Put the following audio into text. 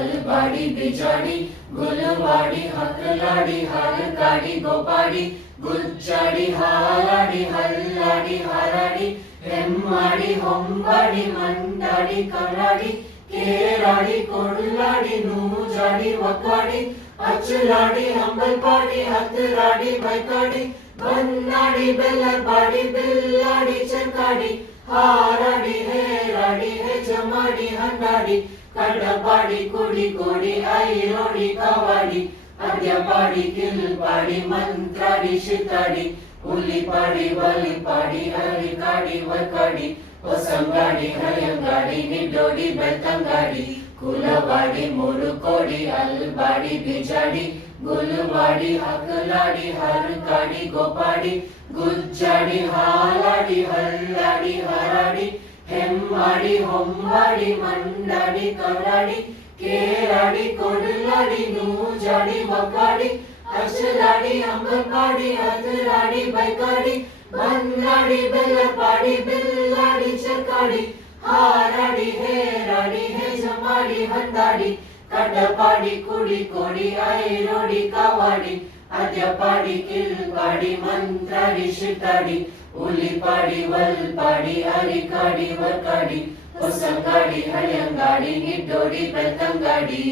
ಅಲ್ಬಾಡಿ ಬಿಜಾಡಿ ಗುಲವಾಡಿ ಹಕ್ಕಲಾಡಿ ಹರಕಾಡಿ ಗೋಪಾಡಿ ಗುಜ್ಜಾಡಿ ಹಾಲಾಡಿ ಹಲ್ಲಾಡಿ ಹಾರಾಡಿ ಹೆಮ್ಮಾಡಿ ಹೊಂಬಾಡಿ ಮಂಡಾಡಿ ಕರಾಡಿ ಕೇರಾಡಿ ಕೊಡ್ಲಾಡಿ ನೂಜಾಡಿ ಒಕ್ಕಾಡಿ ಅಚ್ಚಲಾಡಿ ಹಂಬಲ್ಪಾಡಿ ಹತ್ತರಾಡಿ ಬೈಕಾಡಿ ಬನ್ನಾಡಿ ಬೆಲ್ಲರ್ಪಾಡಿ ಬಿಲ್ಲಾಡಿ ಚರ್ಕಾಡಿ ಹಾರಾಡಿ ಹೇರಾಡಿ ಹೆಜಮಾಡಿ ಹಂಡಾಡಿ ಕಡಪಾಡಿ ಕುಡಿ ಕೋಡಿ ಐರೋಡಿ ಕಾವಾಡಿ ಅದ್ಯಪಾಡಿ ಕಿಲ್ಪಾಡಿ ಮಂತ್ರಾಡಿ ಶಿತಾಡಿ ಉಲಿಪಾಡಿ ಬಲಿಪಾಡಿ ಹರಿಕಾಡಿ ವಕಾಡಿ ಹೊಸಂಗಾಡಿ ಹರಿಯಂಗಾಡಿ ನಿಡ್ಡೋಡಿ ಬೆಳ್ತಂಗಾಡಿ ಕುಲವಾಡಿ ಮುರುಕೋಡಿ ಅಲ್ಬಾಡಿ ಬಿಜಾಡಿ ಗುಲವಾಡಿ ಹಕ್ಕಲಾಡಿ ಹರಕಾಡಿ ಗೋಪಾಡಿ ಗುಜ್ಜಾಡಿ ಹಾಲಾಡಿ ಹಲ್ಲಾಡಿ ಹರಾಡಿ ಹೆಮ್ಮಾಡಿ ಹೊಂಬಾಡಿ ಮಂಡಾಡಿ ಕರಾಡಿ ಕೇರಾಡಿ ಕೊಡಲಾಡಿ ನೂಜಾಡಿ ಒಕ್ಕಾಡಿ ಅಚ್ಚಲಾಡಿ ಅಂಬಲ್ಪಾಡಿ ಹತ್ತರಾಡಿ ಬೈಕಾಡಿ ಬನ್ನಾಡಿ ಬೆಲ್ಲಪಾಡಿ ಬಿಲ್ಲಾಡಿ ಚರ್ಕಾಡಿ ಹಾರಾಡಿ ಹೇರಾಡಿ ಹೆಜಮಾಡಿ ಹಂದಾಡಿ ಕಡ್ಡಪಾಡಿ ಕುಡಿ ಕೋಡಿ ಐರೋಡಿ ಕಾವಾಡಿ ಅದ್ಯಪಾಡಿ ಕಿಲ್ಪಾಡಿ ಮಂತ್ರಾಡಿ ಶಿತಾಡಿ ಉಲಿಪಾಡಿ ವಲ್ಪಾಡಿ ಹರಿಕಾಡಿ ವರ್ಕಾಡಿ ಹೊಸಂಗಾಡಿ ಹಳಿಯಂಗಾಡಿ ನಿಡ್ಡೋಡಿ ಬೆಳ್ತಂಗಾಡಿ